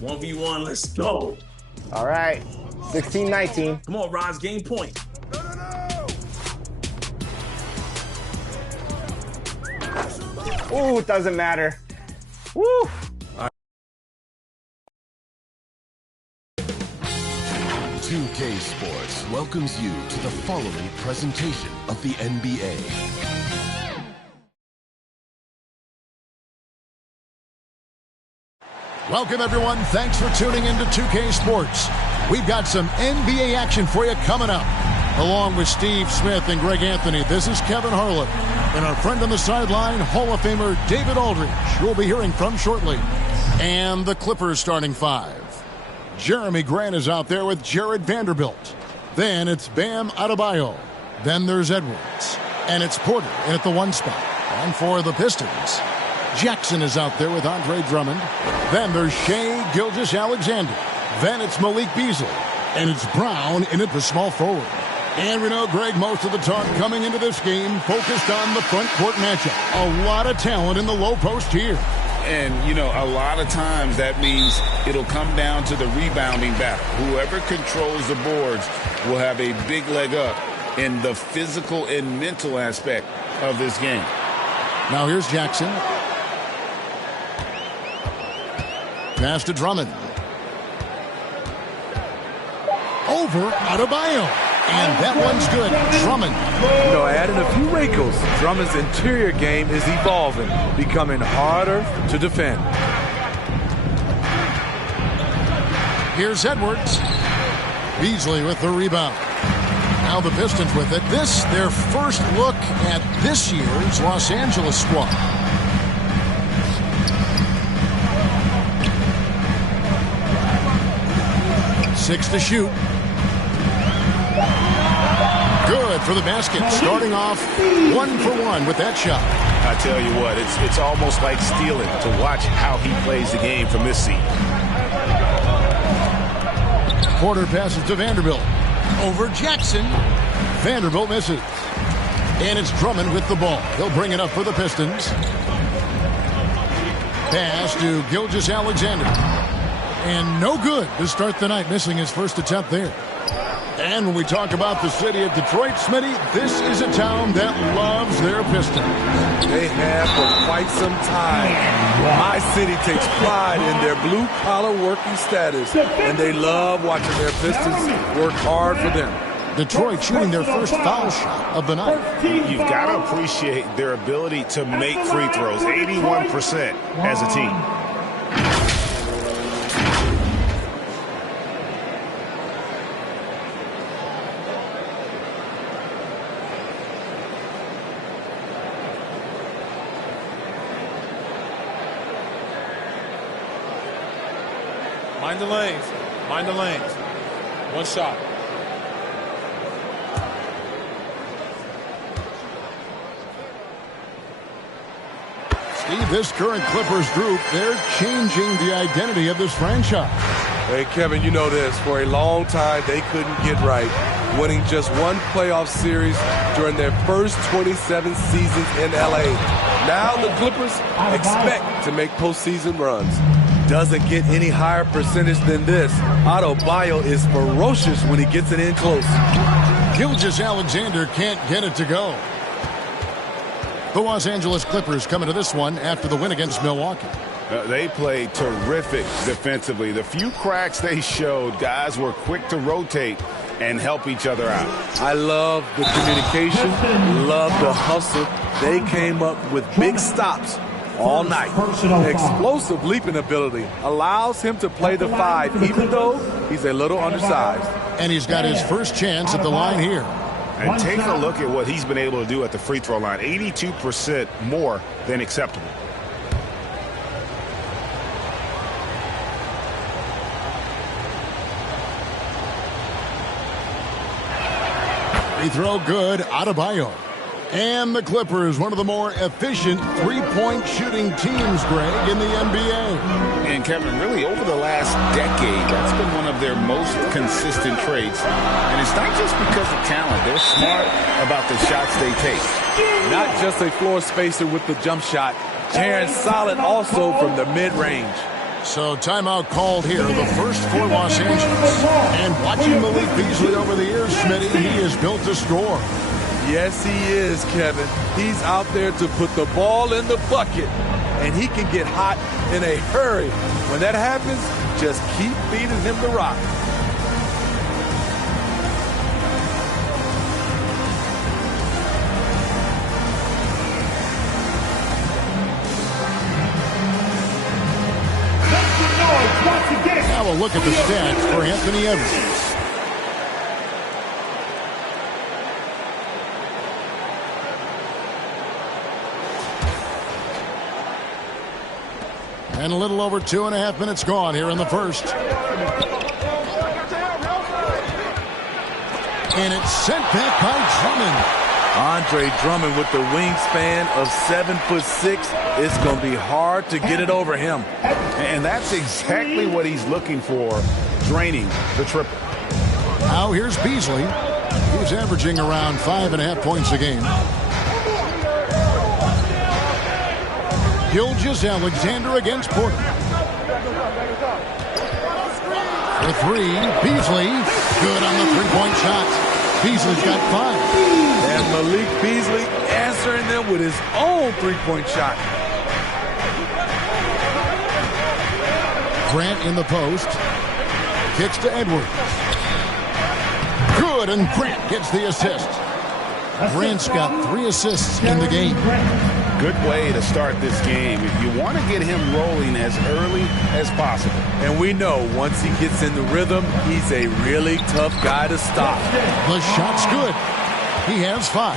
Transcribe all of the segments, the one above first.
1v1, let's go. All right, 16-19. Come on, Roz, game point. Ooh, it doesn't matter. Woo! 2K Sports welcomes you to the following presentation of the NBA. Welcome, everyone. Thanks for tuning into 2K Sports. We've got some NBA action for you coming up. Along with Steve Smith and Greg Anthony, this is Kevin Harlan. And our friend on the sideline, Hall of Famer David Aldridge, you'll be hearing from shortly. And the Clippers starting five. Jeremy Grant is out there with Jared Vanderbilt. Then it's Bam Adebayo. Then there's Edwards. And it's Porter in at the one spot. And for the Pistons, Jackson is out there with Andre Drummond. Then there's Shai Gilgeous-Alexander. Then it's Malik Beasley. And it's Brown in at the small forward. And we know, Greg, most of the talk coming into this game focused on the front court matchup. A lot of talent in the low post here. And, you know, a lot of times that means it'll come down to the rebounding battle. Whoever controls the boards will have a big leg up in the physical and mental aspect of this game. Now here's Jackson. Pass to Drummond. Over Adebayo. And that one's good. Drummond. You know, adding a few wrinkles, Drummond's interior game is evolving, becoming harder to defend. Here's Edwards. Beasley with the rebound. Now the Pistons with it. This, their first look at this year's Los Angeles squad. Six to shoot. Good for the basket. Starting off 1-for-1 with that shot. I tell you what, it's almost like stealing to watch how he plays the game from this seat. Porter passes to Vanderbilt. Over Jackson. Vanderbilt misses. And it's Drummond with the ball. He'll bring it up for the Pistons. Pass to Gilgeous-Alexander. And no good to start the night, missing his first attempt there. And when we talk about the city of Detroit, Smitty, this is a town that loves their Pistons. They have for quite some time. My city takes pride in their blue-collar working status, and they love watching their Pistons work hard for them. Detroit shooting their first foul shot of the night. You've got to appreciate their ability to make free throws, 81% as a team. Mind the lanes. Mind the lanes. One shot. Steve, this current Clippers group, they're changing the identity of this franchise. Hey, Kevin, you know this. For a long time, they couldn't get right, winning just one playoff series during their first 27 seasons in L.A. Now the Clippers expect to make postseason runs. Doesn't get any higher percentage than this. Adebayo is ferocious when he gets it in close. Gilgeous-Alexander can't get it to go. The Los Angeles Clippers coming to this one after the win against Milwaukee. They played terrific defensively. The few cracks they showed, guys were quick to rotate and help each other out. I love the communication, love the hustle. They came up with big stops all night. Explosive leaping ability allows him to play the five, even though he's a little undersized. And he's got his first chance at the line here. And take a look at what he's been able to do at the free throw line. 82% more than acceptable. Free throw good, Adebayo. And the Clippers, one of the more efficient three-point shooting teams, Greg, in the NBA. And Kevin, really over the last decade, that's been one of their most consistent traits. And it's not just because of talent. They're smart about the shots they take. Not just a floor spacer with the jump shot. Tearing solid also from the mid-range. So timeout called here, the first for Los Angeles. And watching Malik Beasley over the years, Smitty, he is built to score. Yes, he is, Kevin. He's out there to put the ball in the bucket, and he can get hot in a hurry. When that happens, just keep feeding him the rock. Now a look at the stats for Anthony Edwards. And a little over 2.5 minutes gone here in the first. And it's sent back by Drummond. Andre Drummond with the wingspan of 7'6". It's going to be hard to get it over him. And that's exactly what he's looking for, draining the triple. Now here's Beasley. He's averaging around 5.5 points a game. Gilgeous-Alexander against Porter. For three, Beasley. Good on the three-point shot. Beasley's got 5. And Malik Beasley answering them with his own three-point shot. Grant in the post. Kicks to Edwards. Good, and Grant gets the assist. Grant's got 3 assists in the game. Good way to start this game. If you want to get him rolling as early as possible. And we know once he gets in the rhythm, he's a really tough guy to stop. The shot's good. He has 5.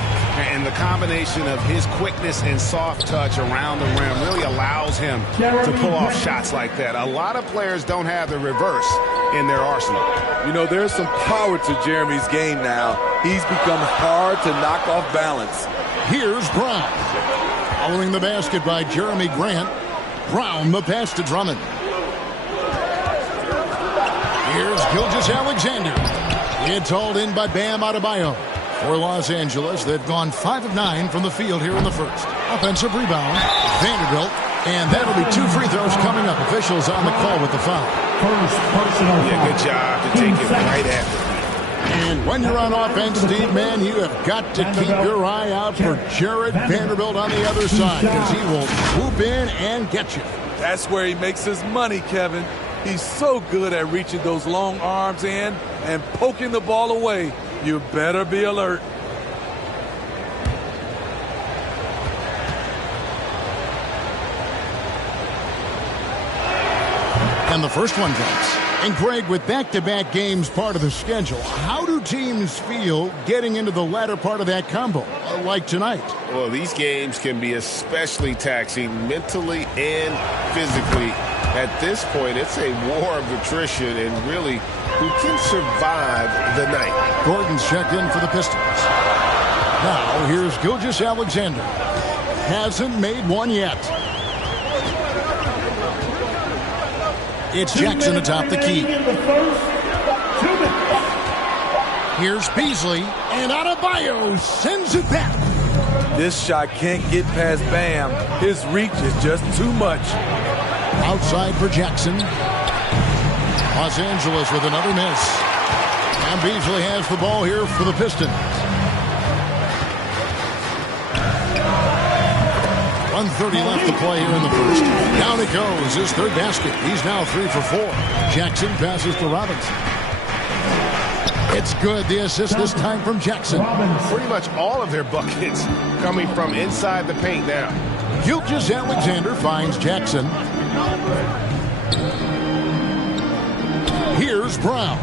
And the combination of his quickness and soft touch around the rim really allows him to pull off shots like that. A lot of players don't have the reverse in their arsenal. You know, there's some power to Jeremy's game now. He's become hard to knock off balance. Here's Brown. Following the basket by Jeremy Grant. Brown the pass to Drummond. Here's Gilgeous-Alexander. It's hauled in by Bam Adebayo. For Los Angeles, they've gone 5 of 9 from the field here in the first. Offensive rebound, Vanderbilt, and that'll be 2 free throws coming up. Officials on the call with the foul. Yeah, good job to take it right after. And when you're on offense, Steve, man, you have got to keep your eye out for Jared Vanderbilt on the other side, because he will swoop in and get you. That's where he makes his money, Kevin. He's so good at reaching those long arms in and poking the ball away. You better be alert. And the first one drops. And Greg, with back-to-back games part of the schedule, how do teams feel getting into the latter part of that combo, like tonight? Well, these games can be especially taxing mentally and physically. At this point, it's a war of attrition, and really, who can survive the night? Gordon's checked in for the Pistons. Now, here's Gilgeous-Alexander. Hasn't made one yet. It's Jackson atop the key. Here's Beasley, and Adebayo sends it back. This shot can't get past Bam. His reach is just too much. Outside for Jackson. Los Angeles with another miss. And Beasley has the ball here for the Pistons. 1:30 left to play here in the first. Down it goes, his third basket. He's now 3 for 4. Jackson passes to Robinson. It's good, the assist this time from Jackson. Pretty much all of their buckets coming from inside the paint now. Gilgeous-Alexander finds Jackson. Here's Brown.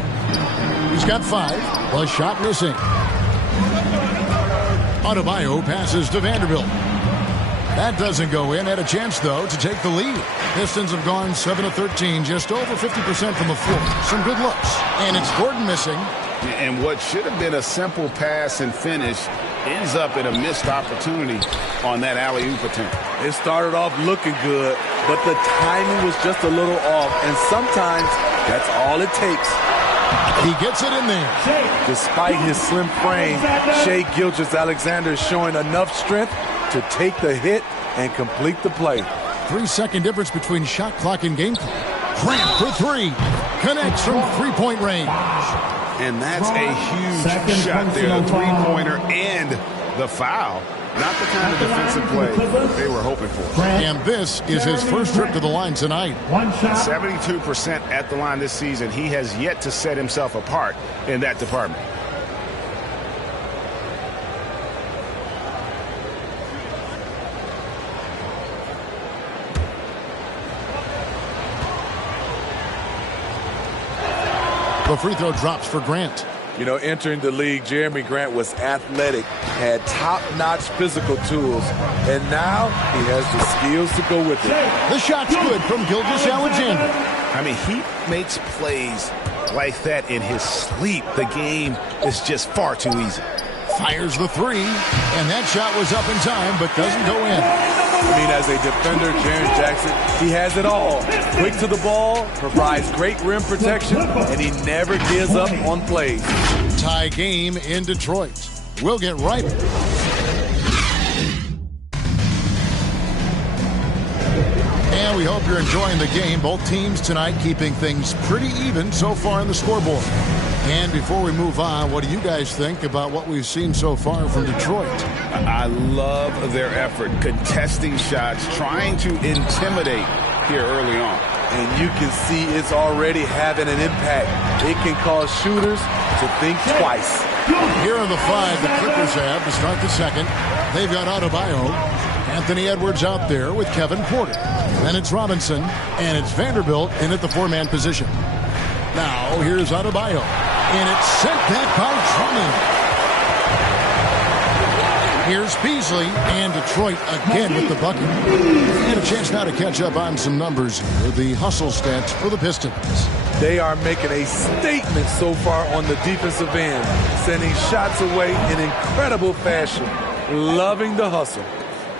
He's got 5. The shot missing. Adebayo passes to Vanderbilt. That doesn't go in. Had a chance, though, to take the lead. Pistons have gone 7 of 13, just over 50% from the floor. Some good looks. And it's Gordon missing. And what should have been a simple pass and finish ends up in a missed opportunity on that alley-oop attempt. It started off looking good, but the timing was just a little off, and sometimes that's all it takes. He gets it in there. Despite his slim frame, Shai Gilgeous-Alexander is showing enough strength to take the hit and complete the play. 3-second difference between shot clock and game clock. Grant for three. Connects from three-point range. And that's a huge shot there. The three-pointer and the foul. Not the kind of defensive play they were hoping for. And this is his first trip to the line tonight. 72% at the line this season. He has yet to set himself apart in that department. The free throw drops for Grant. You know, entering the league, Jeremy Grant was athletic, had top-notch physical tools, and now he has the skills to go with it. The shot's good from Gilgeous-Alexander. I mean, he makes plays like that in his sleep. The game is just far too easy. Fires the three, and that shot was up in time, but doesn't go in. I mean, as a defender, Jaren Jackson, he has it all. Quick to the ball, provides great rim protection, and he never gives up on plays. Tie game in Detroit. We'll get right back. And we hope you're enjoying the game. Both teams tonight keeping things pretty even so far on the scoreboard. And before we move on, what do you guys think about what we've seen so far from Detroit? I love their effort, contesting shots, trying to intimidate here early on. And you can see it's already having an impact. It can cause shooters to think twice. Here are the five the Clippers have to start the second. They've got Adebayo, Anthony Edwards out there with Kevin Porter. Then it's Robinson, and it's Vanderbilt in at the four-man position. Now, here's Adebayo, and it's sent back by Drummond. Here's Beasley, and Detroit again with the bucket. And a chance now to catch up on some numbers here. The hustle stats for the Pistons. They are making a statement so far on the defensive end, sending shots away in incredible fashion. Loving the hustle.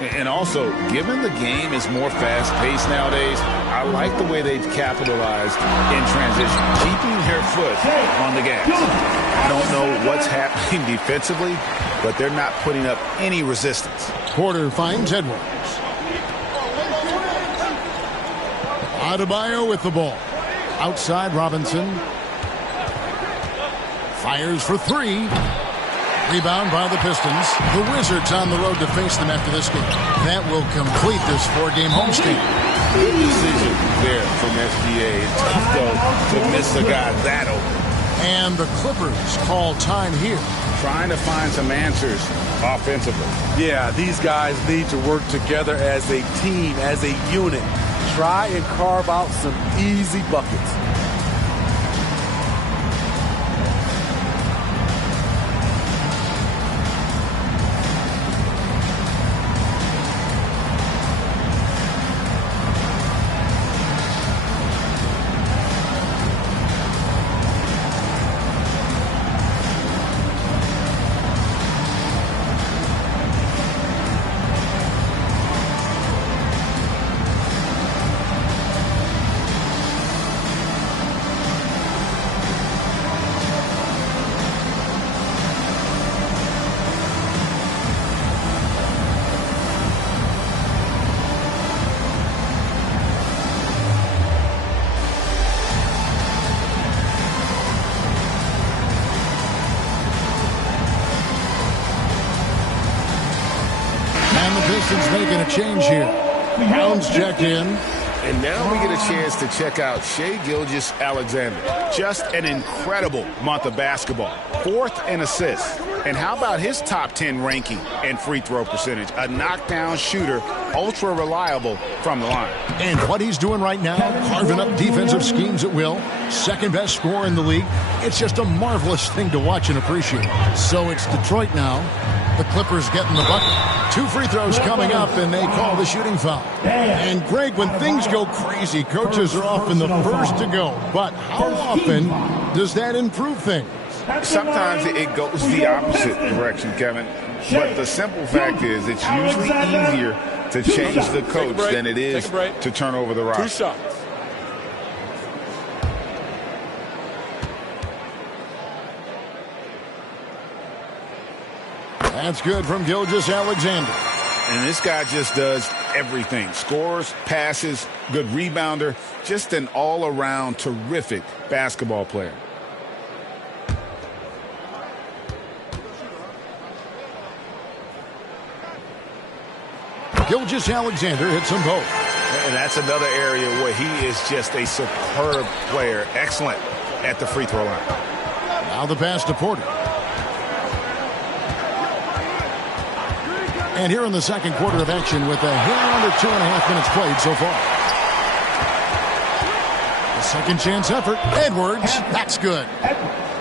And also, given the game is more fast-paced nowadays, I like the way they've capitalized in transition, keeping their foot on the gas. I don't know what's happening defensively, but they're not putting up any resistance. Porter finds Edwards. Adebayo with the ball. Outside Robinson. Fires for three. Rebound by the Pistons. The Wizards on the road to face them after this game. That will complete this four-game homestand. Good decision there from SGA. It's tough, though, to miss a guy that open. And the Clippers call time here. Trying to find some answers offensively. Yeah, these guys need to work together as a team, as a unit. Try and carve out some easy buckets. Pistons making a change here. Brown's checked in. And now we get a chance to check out Shai Gilgeous-Alexander. Just an incredible month of basketball. 4th in assists. And how about his top 10 ranking and free throw percentage? A knockdown shooter, ultra reliable from the line. And what he's doing right now, carving up defensive schemes at will. Second best scorer in the league. It's just a marvelous thing to watch and appreciate. So it's Detroit now. The Clippers getting the bucket. 2 free throws coming up, and they call the shooting foul. And, Greg, when things go crazy, coaches are often the first to go. But how often does that improve things? Sometimes it goes the opposite direction, Kevin. But the simple fact is it's usually easier to change the coach than it is to turn over the rock. 2 shots. That's good from Gilgeous-Alexander. And this guy just does everything. Scores, passes, good rebounder, just an all-around terrific basketball player. Gilgeous-Alexander hits them both. And that's another area where he is just a superb player. Excellent at the free throw line. Now the pass to Porter. And here in the second quarter of action with a hair under 2.5 minutes played so far. A second chance effort. Edwards. That's good.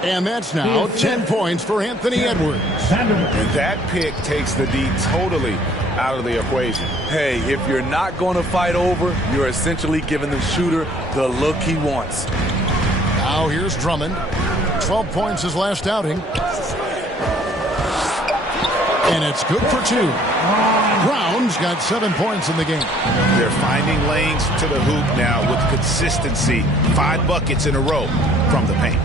And that's now 10 points for Anthony Edwards. And that pick takes the D totally out of the equation. Hey, if you're not going to fight over, you're essentially giving the shooter the look he wants. Now here's Drummond. 12 points his last outing. And it's good for 2. Brown's got 7 points in the game. They're finding lanes to the hoop now with consistency. 5 buckets in a row from the paint.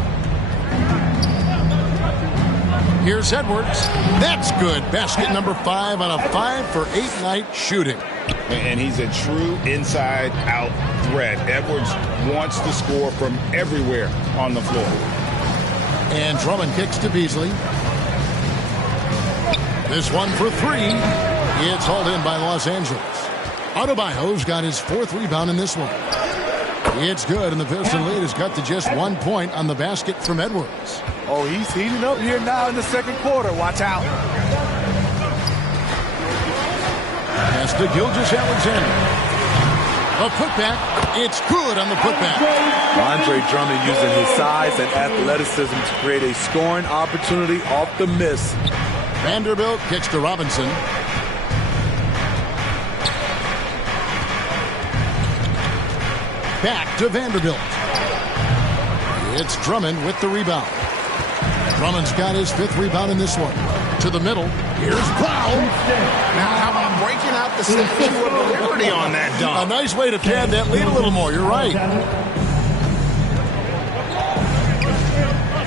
Here's Edwards. That's good. Basket number 5 on a 5-for-8 night shooting. And he's a true inside-out threat. Edwards wants to score from everywhere on the floor. And Drummond kicks to Beasley. This one for 3. It's hauled in by Los Angeles. Adebayo's got his 4th rebound in this one. It's good, and the Piston lead has got to just 1 point on the basket from Edwards. Oh, he's heating up here now in the second quarter. Watch out. Pass to Gilgeous-Alexander. A putback. It's good on the putback. Andre Drummond using his size and athleticism to create a scoring opportunity off the miss. Vanderbilt kicks to Robinson. Back to Vanderbilt. It's Drummond with the rebound. Drummond's got his 5th rebound in this one. To the middle. Here's Brown. Now, how about breaking out the Statue of Liberty on that dunk? A nice way to pad that lead a little more. You're right.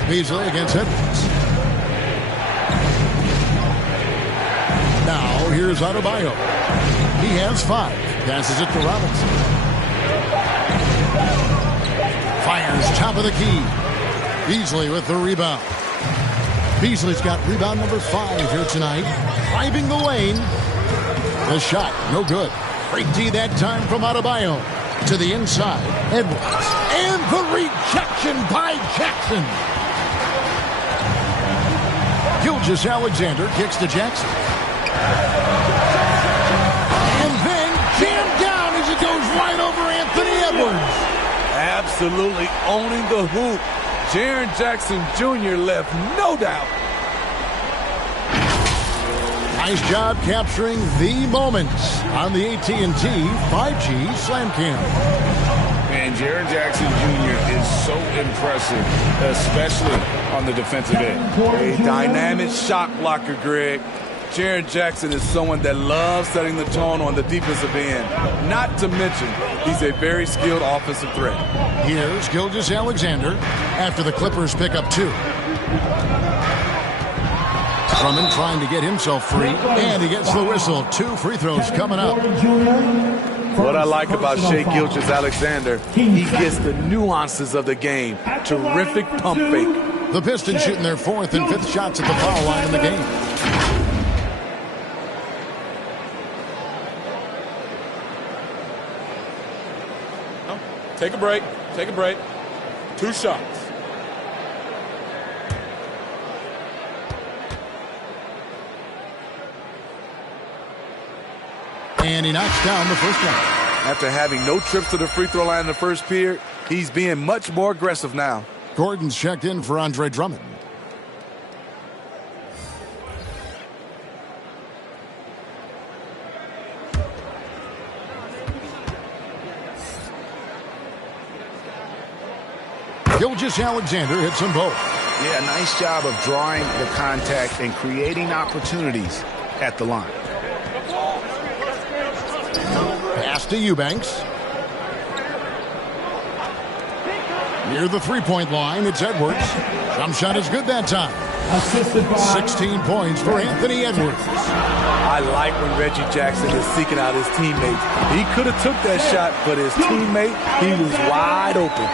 Beasley against Edwards. Now, here's Adebayo. He has 5. Passes it to Robinson. Fires top of the key. Beasley with the rebound. Beasley's got rebound number 5 here tonight. Driving the lane. The shot, no good. Great D that time from Adebayo. To the inside, Edwards. And the rejection by Jackson. Gilgeous-Alexander kicks to Jackson. And then jammed down as it goes right over Anthony Edwards. Absolutely owning the hoop. Jaren Jackson Jr. left no doubt. Nice job capturing the moments on the AT&T 5G Slam Cam. And Jaren Jackson Jr. is so impressive, especially on the defensive end. A dynamic shot blocker, Greg. Jaren Jackson is someone that loves setting the tone on the defensive end. Not to mention, he's a very skilled offensive threat. Here's Gilgeous-Alexander after the Clippers pick up 2. Drummond trying to get himself free, and he gets the whistle. 2 free throws coming up. What I like about Shai Gilgeous-Alexander, he gets the nuances of the game. Terrific pump fake. The Pistons shooting their 4th and 5th shots at the foul line in the game. Take a break. Take a break. 2 shots. And he knocks down the first one. After having no trips to the free throw line in the first period, he's being much more aggressive now. Gordon's checked in for Andre Drummond. Gilgeous-Alexander hits them both. Yeah, nice job of drawing the contact and creating opportunities at the line. Pass to Eubanks. Near the three-point line, it's Edwards. Jump shot is good that time. 16 points for Anthony Edwards. I like when Reggie Jackson is seeking out his teammates. He could have took that shot, but his teammate, he was wide open.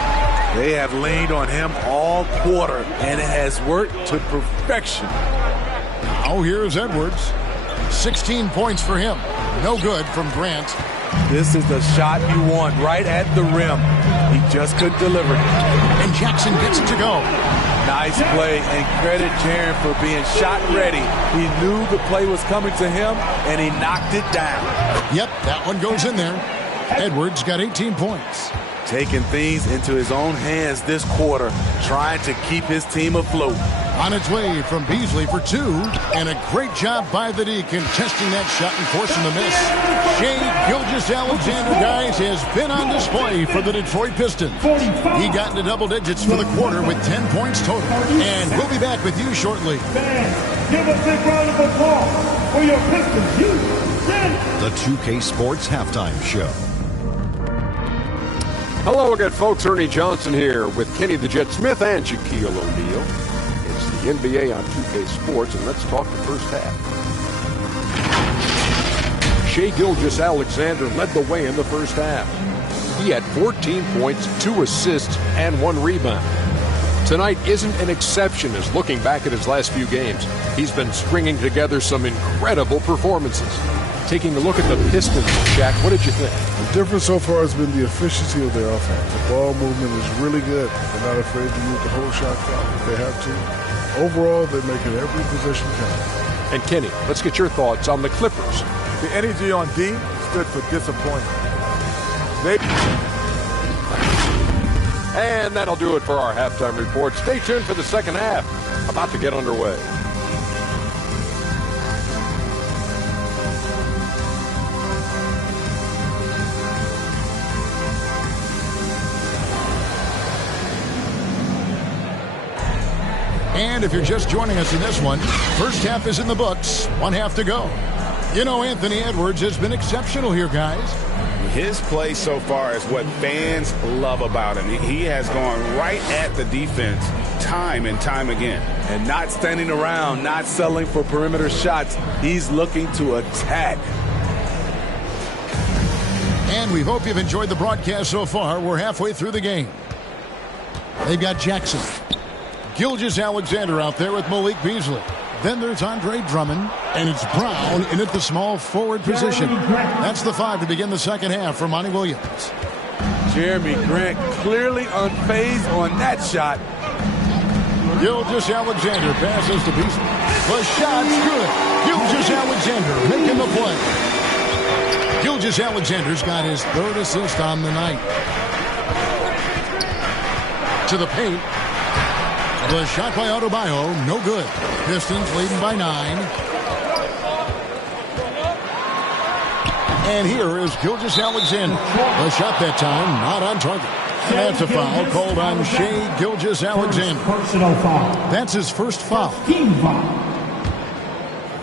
They have leaned on him all quarter, and it has worked to perfection. Now here's Edwards. 16 points for him. No good from Grant. This is the shot you want, right at the rim. He just couldn't deliver it. And Jackson gets it to go. Nice play, and credit Jaren for being shot ready. He knew the play was coming to him, and he knocked it down. Yep, that one goes in there. Edwards got 18 points. Taking things into his own hands this quarter, trying to keep his team afloat. On its way from Beasley for two, and a great job by the D contesting that shot and forcing the miss. Shai Gilgeous-Alexander, guys, has been on display for the Detroit Pistons. He got into double digits for the quarter with 10 points total. And we'll be back with you shortly. Fans, give a big round of applause for your Pistons. The 2K Sports Halftime Show. Hello again, folks. Ernie Johnson here with Kenny the Jet Smith and Shaquille O'Neal. It's the NBA on 2K Sports, and let's talk the first half. Shai Gilgeous-Alexander led the way in the first half. He had 14 points, 2 assists, and 1 rebound. Tonight isn't an exception as looking back at his last few games, he's been stringing together some incredible performances. Taking a look at the Pistons, Shaq, what did you think? The difference so far has been the efficiency of their offense. The ball movement is really good. They're not afraid to use the whole shot clock if they have to. Overall, they're making every possession count. And Kenny, let's get your thoughts on the Clippers. The energy on D stood for disappointment. And that'll do it for our halftime report. Stay tuned for the second half. About to get underway. And if you're just joining us in this one, first half is in the books, one half to go. You know, Anthony Edwards has been exceptional here, guys. His play so far is what fans love about him. He has gone right at the defense time and time again. And not standing around, not settling for perimeter shots. He's looking to attack. And we hope you've enjoyed the broadcast so far. We're halfway through the game. They've got Jackson. Gilgeous-Alexander out there with Malik Beasley. Then there's Andre Drummond, and it's Brown in at the small forward position. That's the 5 to begin the second half for Monty Williams. Jeremy Grant clearly unfazed on that shot. Gilgeous-Alexander passes to Beasley. The shot's good. Gilgeous-Alexander making the play. Gilgeous-Alexander's got his 3rd assist on the night. To the paint. The shot by Adebayo, no good. Pistons leading by 9. And here is Gilgeous-Alexander. The shot that time, not on target. And that's a foul called on Shai Gilgeous-Alexander. Personal foul. That's his first foul. Team foul.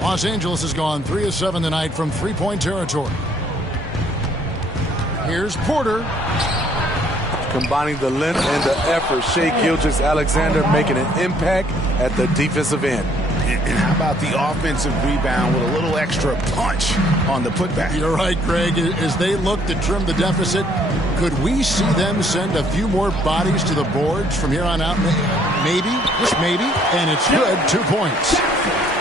Los Angeles has gone 3 of 7 tonight from three-point territory. Here's Porter. Combining the length and the effort, Shai Gilgeous-Alexander making an impact at the defensive end. And how about the offensive rebound with a little extra punch on the putback? You're right, Greg. As they look to trim the deficit, could we see them send a few more bodies to the boards from here on out? Maybe, just maybe. And it's good, 2 points.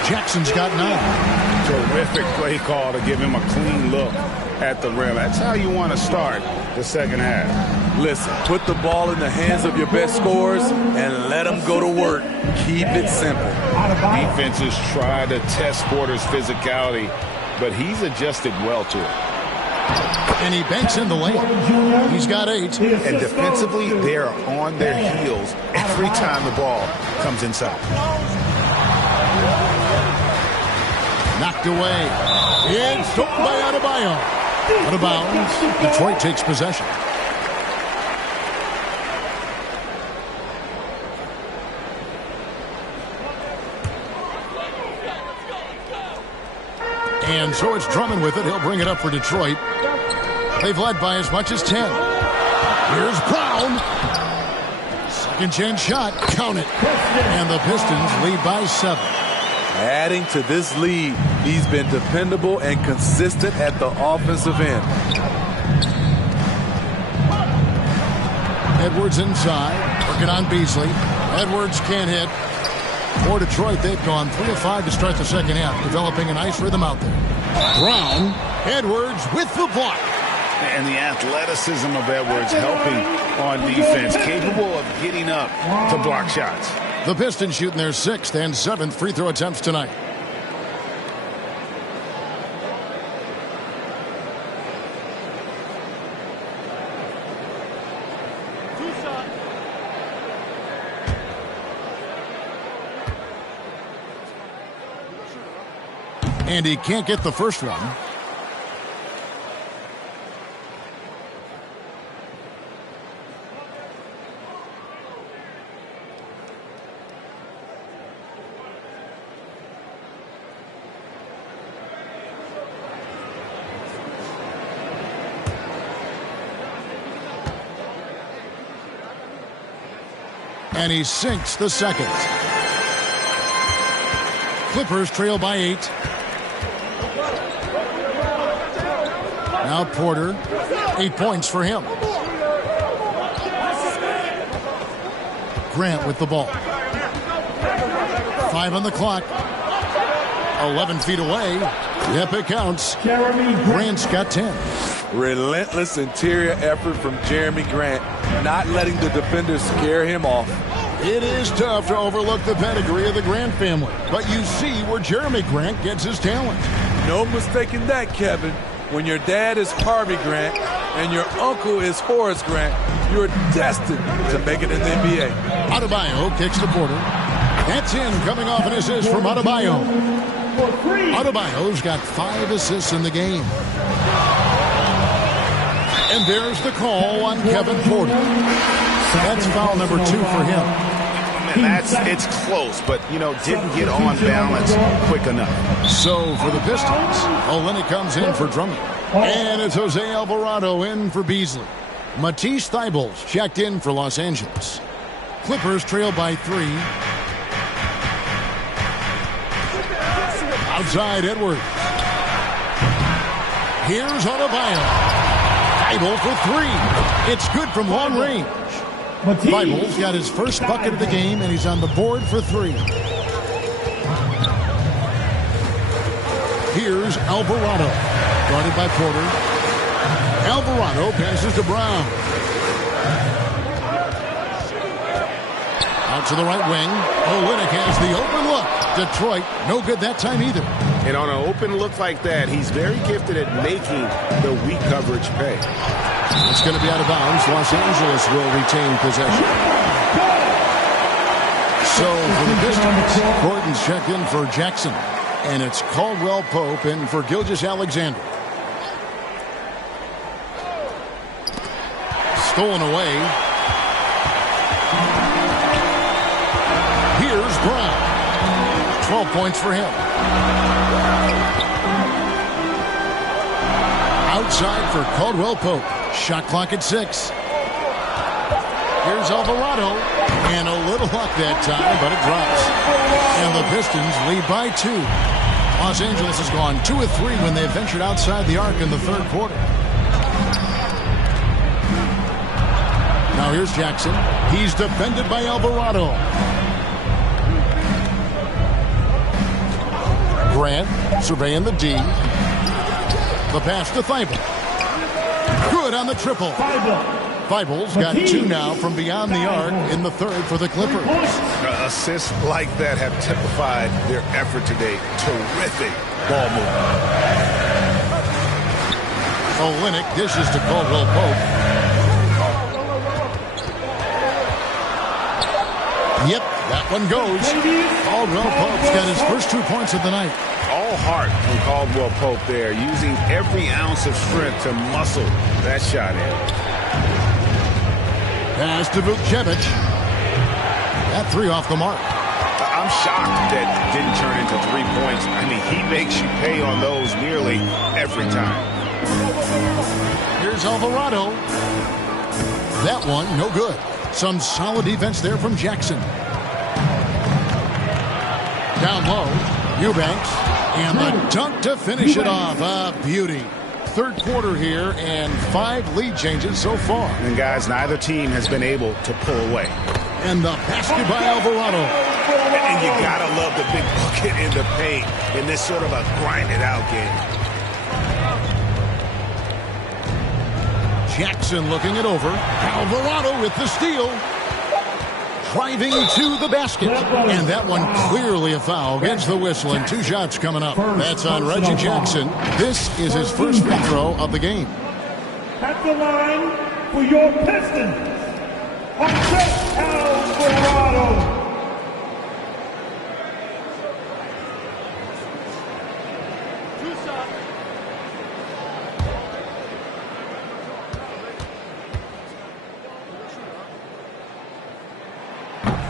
Jackson's got 9. Terrific play call to give him a clean look at the rim. That's how you want to start the second half. Listen, put the ball in the hands of your best scorers and let them go to work. Keep it simple. Defenses try to test Porter's physicality, but he's adjusted well to it. And he banks in the lane. He's got 8. And defensively, they are on their heels every time the ball comes inside. Knocked away. It's stolen by Adebayo. Out of bounds. Detroit takes possession. And so it's Drummond with it. He'll bring it up for Detroit. They've led by as much as 10. Here's Brown. Second chance shot. Count it. And the Pistons lead by 7. Adding to this lead, he's been dependable and consistent at the offensive end. Edwards inside. Working on Beasley. Edwards can't hit. For Detroit, they've gone 3 of 5 to start the second half, developing a nice rhythm out there. Brown. Edwards with the block. And the athleticism of Edwards helping on defense, capable of getting up to block shots. The Pistons shooting their 6th and 7th free throw attempts tonight. And he can't get the first one. And he sinks the second. Clippers trail by 8. Now Porter, 8 points for him. Grant with the ball. 5 on the clock. 11 feet away. Yep, it counts. Grant's got 10. Relentless interior effort from Jeremy Grant, not letting the defenders scare him off. It is tough to overlook the pedigree of the Grant family, but you see where Jeremy Grant gets his talent. No mistaking that, Kevin. When your dad is Harvey Grant and your uncle is Horace Grant, you're destined to make it in the NBA. Adebayo kicks to Porter. That's in, coming off an assist from Adebayo. Adebayo's got 5 assists in the game. And there's the call on Kevin Porter. That's foul number 2 for him. It's close, but, didn't get on balance quick enough. So for the Pistons, Olynyk comes in for Drummond. And it's Jose Alvarado in for Beasley. Matisse Thybulle checked in for Los Angeles. Clippers trail by 3. Outside Edwards. Here's Adebayo. Thybulle for 3. It's good from long range. Thybulle's got his first bucket of the game, and he's on the board for 3. Here's Alvarado, guarded by Porter. Alvarado passes to Brown. Out to the right wing. Olynyk has the open look. Detroit, no good that time either. And on an open look like that, he's very gifted at making the weak coverage pay. It's going to be out of bounds. Los Angeles will retain possession. So for the Pistons, Gordon's checked in for Jackson. And it's Caldwell Pope in for Gilgeous-Alexander. Stolen away. Here's Brown. 12 points for him. Outside for Caldwell Pope. Shot clock at 6. Here's Alvarado. And a little luck that time, but it drops. And the Pistons lead by 2. Los Angeles has gone 2 of 3 when they ventured outside the arc in the third quarter. Now here's Jackson. He's defended by Alvarado. Grant surveying the D. The pass to Thybulle. Good on the triple. Thybulle's got 2 now from beyond the arc in the third for the Clippers. Assists like that have typified their effort today. Terrific ball movement. Olynyk dishes to Caldwell Pope. Yep, that one goes. Caldwell Pope's got his first 2 points of the night. All heart from Caldwell Pope there, using every ounce of strength to muscle that shot in. Pass to Vukcevic. That 3 off the mark. I'm shocked that didn't turn into 3 points. I mean, he makes you pay on those nearly every time. Here's Alvarado. That one, no good. Some solid defense there from Jackson. Down low, Eubanks. And the dunk to finish it off. A beauty. Third quarter here and 5 lead changes so far. And guys, neither team has been able to pull away. And the basket by Alvarado. And you gotta love the big bucket in the paint in this sort of a grinded out game. Jackson looking it over. Alvarado with the steal. Driving to the basket. And that one clearly a foul. Gets the whistle and 2 shots coming up. That's on Reggie Jackson. This is his first free throw of the game. At the line for your Pistons, Alvarado.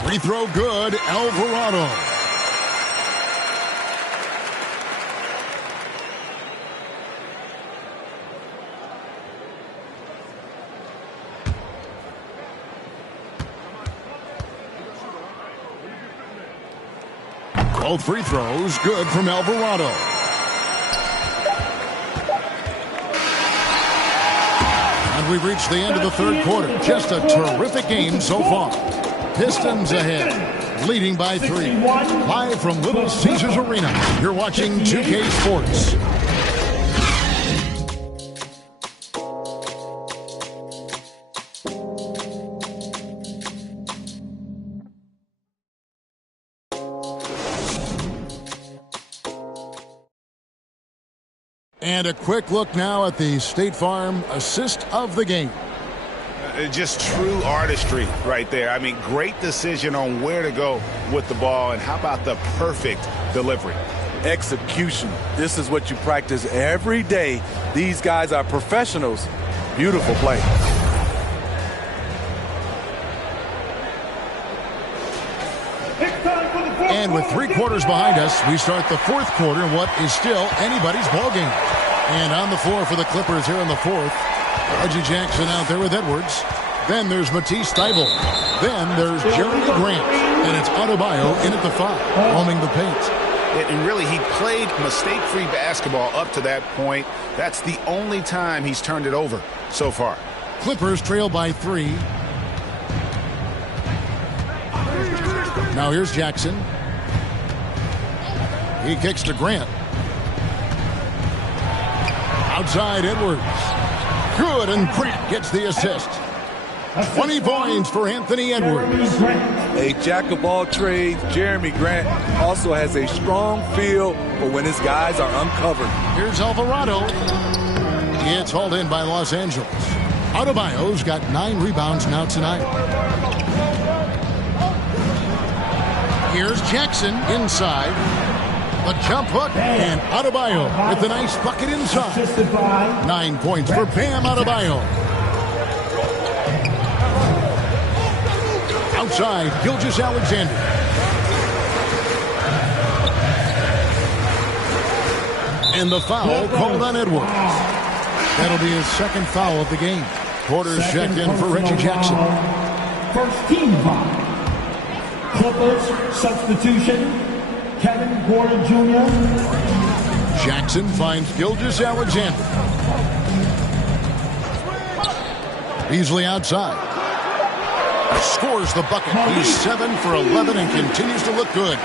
Free throw good, Alvarado. Both free throws good from Alvarado. And we've reached the end of the third quarter. Just a terrific game so far. Pistons ahead, leading by 3. Live from Little Caesars Arena, you're watching 2K Sports. And a quick look now at the State Farm assist of the game. Just true artistry right there. I mean, great decision on where to go with the ball, and how about the perfect delivery? Execution. This is what you practice every day. These guys are professionals. Beautiful play. And with 3 quarters behind us, we start the fourth quarter in what is still anybody's ball game. And on the floor for the Clippers here in the fourth, Reggie Jackson out there with Edwards. Then there's Matisse Thybulle. Then there's Jeremy Grant. And it's Adebayo in at the 5, roaming the paint. And really, he played mistake-free basketball up to that point. That's the only time he's turned it over so far. Clippers trail by 3. Now here's Jackson. He kicks to Grant. Outside Edwards. Good, and Grant gets the assist. 20 points for Anthony Edwards. A jack of all trades, Jeremy Grant also has a strong feel for when his guys are uncovered. Here's Alvarado. It's hauled in by Los Angeles. Adebayo's got 9 rebounds now tonight. Here's Jackson inside. The jump hook, and Adebayo with the nice bucket inside. 9 points for Bam Adebayo. Outside, Gilgeous-Alexander. And the foul called on Edwards. That'll be his second foul of the game. Quarters checked in for Reggie Jackson. First team foul. Clippers substitution. Kevin Gordon Jr. Jackson finds Gilgeous-Alexander. Beasley outside. Scores the bucket. He's 7 for 11 and continues to look good.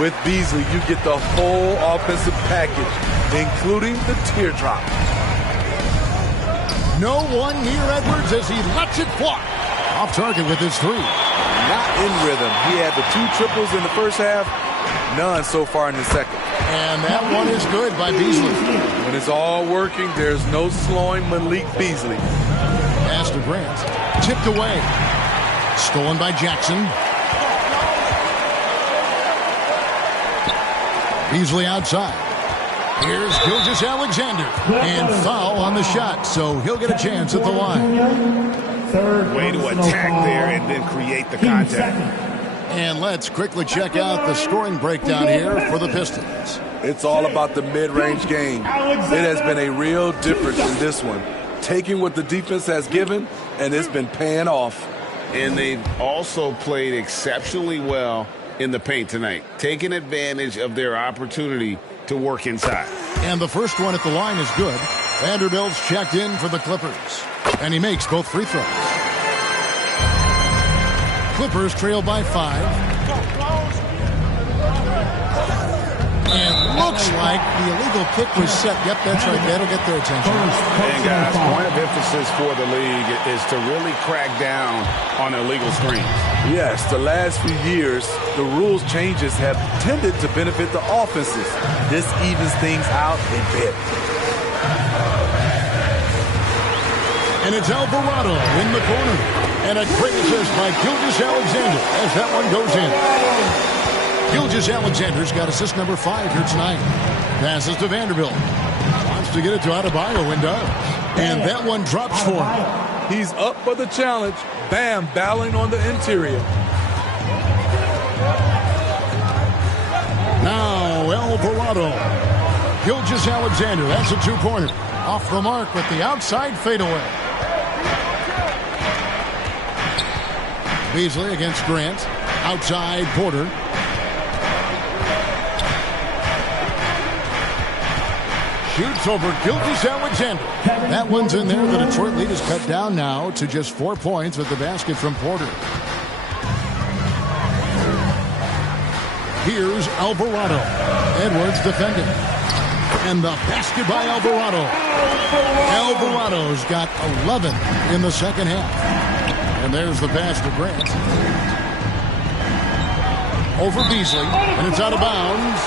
With Beasley, you get the whole offensive package, including the teardrop. No one near Edwards as he lets it fly. Off target with his 3. Not in rhythm. He had the 2 triples in the first half. None so far in the second. And that one is good by Beasley. When it's all working, there's no slowing Malik Beasley. Pass to Grant. Tipped away. Stolen by Jackson. Beasley outside. Here's Gilgeous-Alexander. And foul on the shot, so he'll get a chance at the line. Way to attack there and then create the contact. And let's quickly check out the scoring breakdown here for the Pistons. It's all about the mid-range game. It has been a real difference in this one. Taking what the defense has given, and it's been paying off. And they've also played exceptionally well in the paint tonight, taking advantage of their opportunity to work inside. And the first one at the line is good. Vanderbilt's checked in for the Clippers. And he makes both free throws. Clippers trail by 5. And looks like the illegal kick was set. Yep, that's right. That'll get their attention. And guys, point of emphasis for the league is to really crack down on illegal screens. Yes, the last few years, the rules changes have tended to benefit the offenses. This evens things out a bit. And it's Alvarado in the corner. And a great assist by Gilgeous-Alexander as that one goes in. Gilgeous-Alexander's got assist number 5 here tonight. Passes to Vanderbilt. Wants to get it to Adebayo and does. And that one drops for him. He's up for the challenge. Bam, battling on the interior. Now Alvarado. Gilgeous-Alexander, that's a 2-pointer. Off the mark with the outside fadeaway. Beasley against Grant. Outside Porter. Shoots over Gilgeous-Alexander. That one's in there. The Detroit lead is cut down now to just 4 points with the basket from Porter. Here's Alvarado. Edwards defending. And the basket by Alvarado. Alvarado's got 11 in the second half. And there's the pass to Grant. Over Beasley. And it's out of bounds.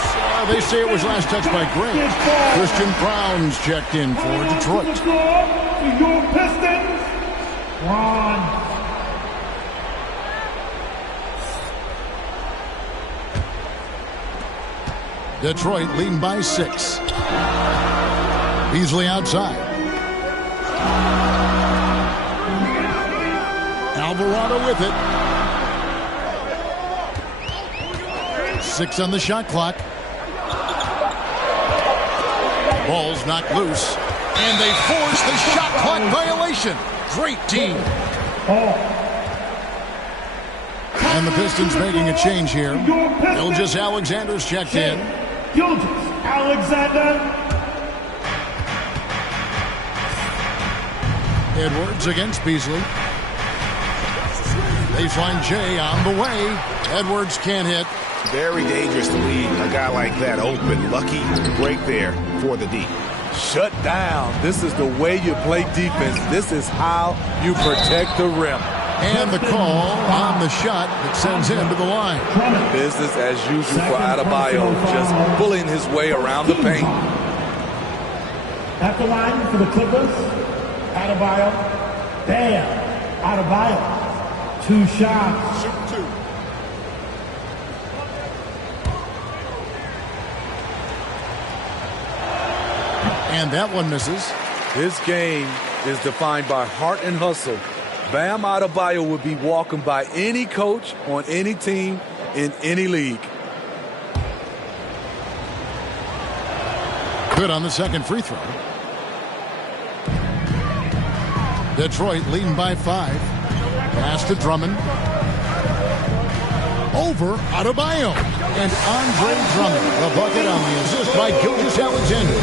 They say it was last touched by Grant. Christian Brown's checked in for Detroit. Your Pistons, Ron. Detroit leading by 6. Beasley outside. Alvarado with it. 6 on the shot clock. Ball's knocked loose. And they force the shot clock violation. Great team. And the Pistons making a change here. Gilgeous-Alexander's checked in. Gilgeous-Alexander. Edwards against Beasley. Baseline J on the way. Edwards can't hit. Very dangerous to leave a guy like that open. Lucky break there for the D. Shut down. This is the way you play defense. This is how you protect the rim. And the call on the shot that sends him to the line. Business as usual for Adebayo, just pulling his way around the paint. At the line for the Clippers, Adebayo. Bam. Adebayo. 2 shots. Shoot 2. And that one misses. His game is defined by heart and hustle. Bam Adebayo would be walking by any coach on any team in any league. Good on the second free throw. Detroit leading by 5. Pass to Drummond. Over Adebayo. And Andre Drummond, the bucket on the assist by Gilgeous-Alexander.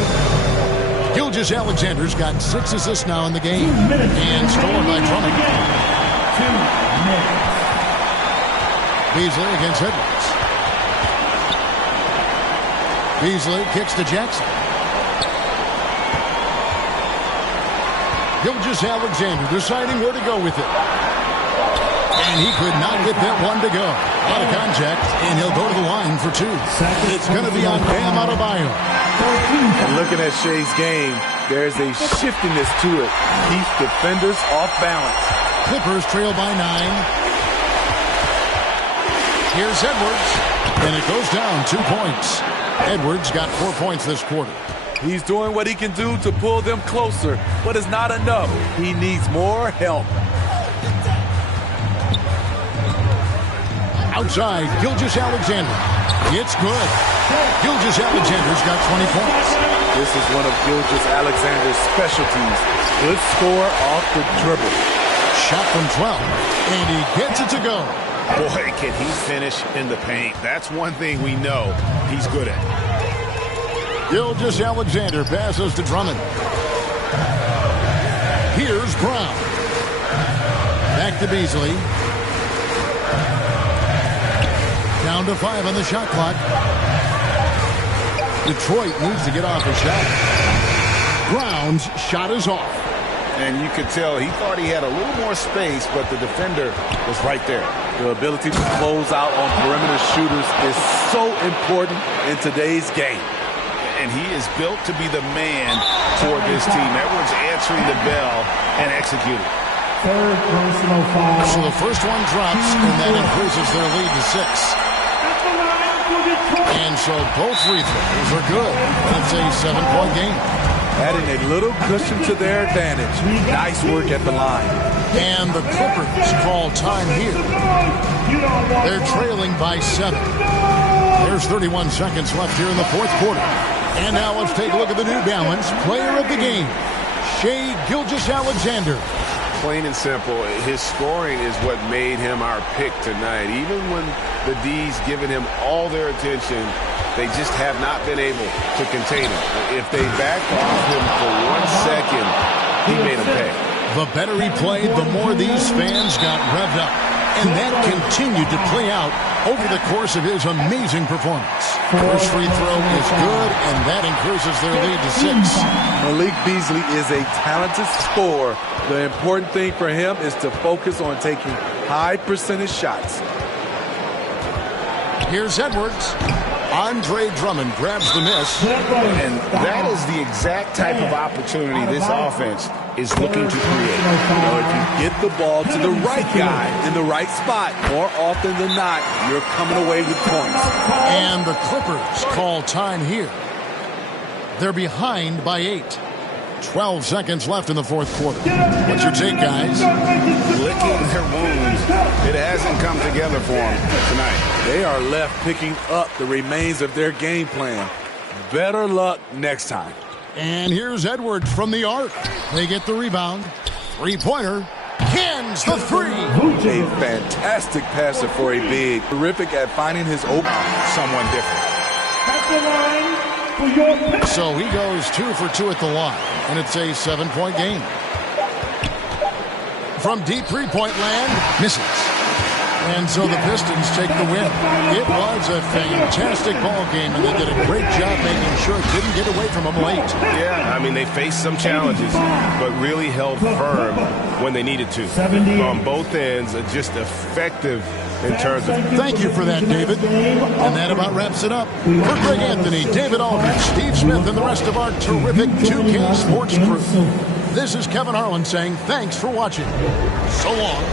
Gilgeous-Alexander's got 6 assists now in the game. And stolen by Drummond. 2 minutes. Beasley against Edwards. Beasley kicks to Jackson. Gilgeous-Alexander deciding where to go with it. And he could not get that one to go. Out of contact, and he'll go to the line for 2. It's going to be on Bam Adebayo. And looking at Shea's game, there's a shiftiness to it. Keeps defenders off balance. Clippers trail by 9. Here's Edwards. And it goes down 2 points. Edwards got 4 points this quarter. He's doing what he can do to pull them closer, but it's not enough. He needs more help. Outside, Gilgeous-Alexander. It's good. Gilgeous-Alexander's got 20 points. This is one of Gilgeous-Alexander's specialties. Good score off the dribble. Shot from 12, and he gets it to go. Boy, can he finish in the paint. That's one thing we know he's good at. Gilgeous-Alexander passes to Drummond. Here's Brown. Back to Beasley. Down to 5 on the shot clock. Detroit needs to get off a shot. Brown's shot is off. And you could tell he thought he had a little more space, but the defender was right there. The ability to close out on perimeter shooters is so important in today's game. And he is built to be the man for this team. Everyone's answering the bell and executing. Third personal foul. So the first one drops, and that increases their lead to 6. And so both free throws are good. That's a 7-point game. Adding a little cushion to their advantage. Nice work at the line. And the Clippers call time here. They're trailing by 7. There's 31 seconds left here in the fourth quarter. And now let's take a look at the New Balance player of the game, Shai Gilgeous-Alexander. Plain and simple, his scoring is what made him our pick tonight. Even when the D's given him all their attention, they just have not been able to contain him. If they backed off him for 1 second, he made them pay. The better he played, the more these fans got revved up. And that continued to play out over the course of his amazing performance. First free throw is good, and that increases their lead to 6. Malik Beasley is a talented scorer. The important thing for him is to focus on taking high percentage shots. Here's Edwards. Andre Drummond grabs the miss. And that is the exact type of opportunity this offense is looking to create. You know, if you get the ball to the right guy in the right spot, more often than not, you're coming away with points. And the Clippers call time here. They're behind by 8. 12 seconds left in the fourth quarter. What's your take, guys? Licking their wounds. It hasn't come together for them tonight. They are left picking up the remains of their game plan. Better luck next time. And here's Edwards from the arc. They get the rebound. Three-pointer. Cans the three. A fantastic passer for a big. Terrific at finding his open. Someone different. So he goes 2 for 2 at the line, and it's a 7-point game. From deep three-point land, misses. And so the Pistons take the win. It was a fantastic ball game, and they did a great job making sure it didn't get away from them late. Yeah, I mean, they faced some challenges, but really held firm when they needed to. On both ends, just effective in terms of... Thank you for that, David. And that about wraps it up. For Greg Anthony, David Aldridge, Steve Smith, and the rest of our terrific 2K Sports crew, this is Kevin Harlan saying thanks for watching. So long.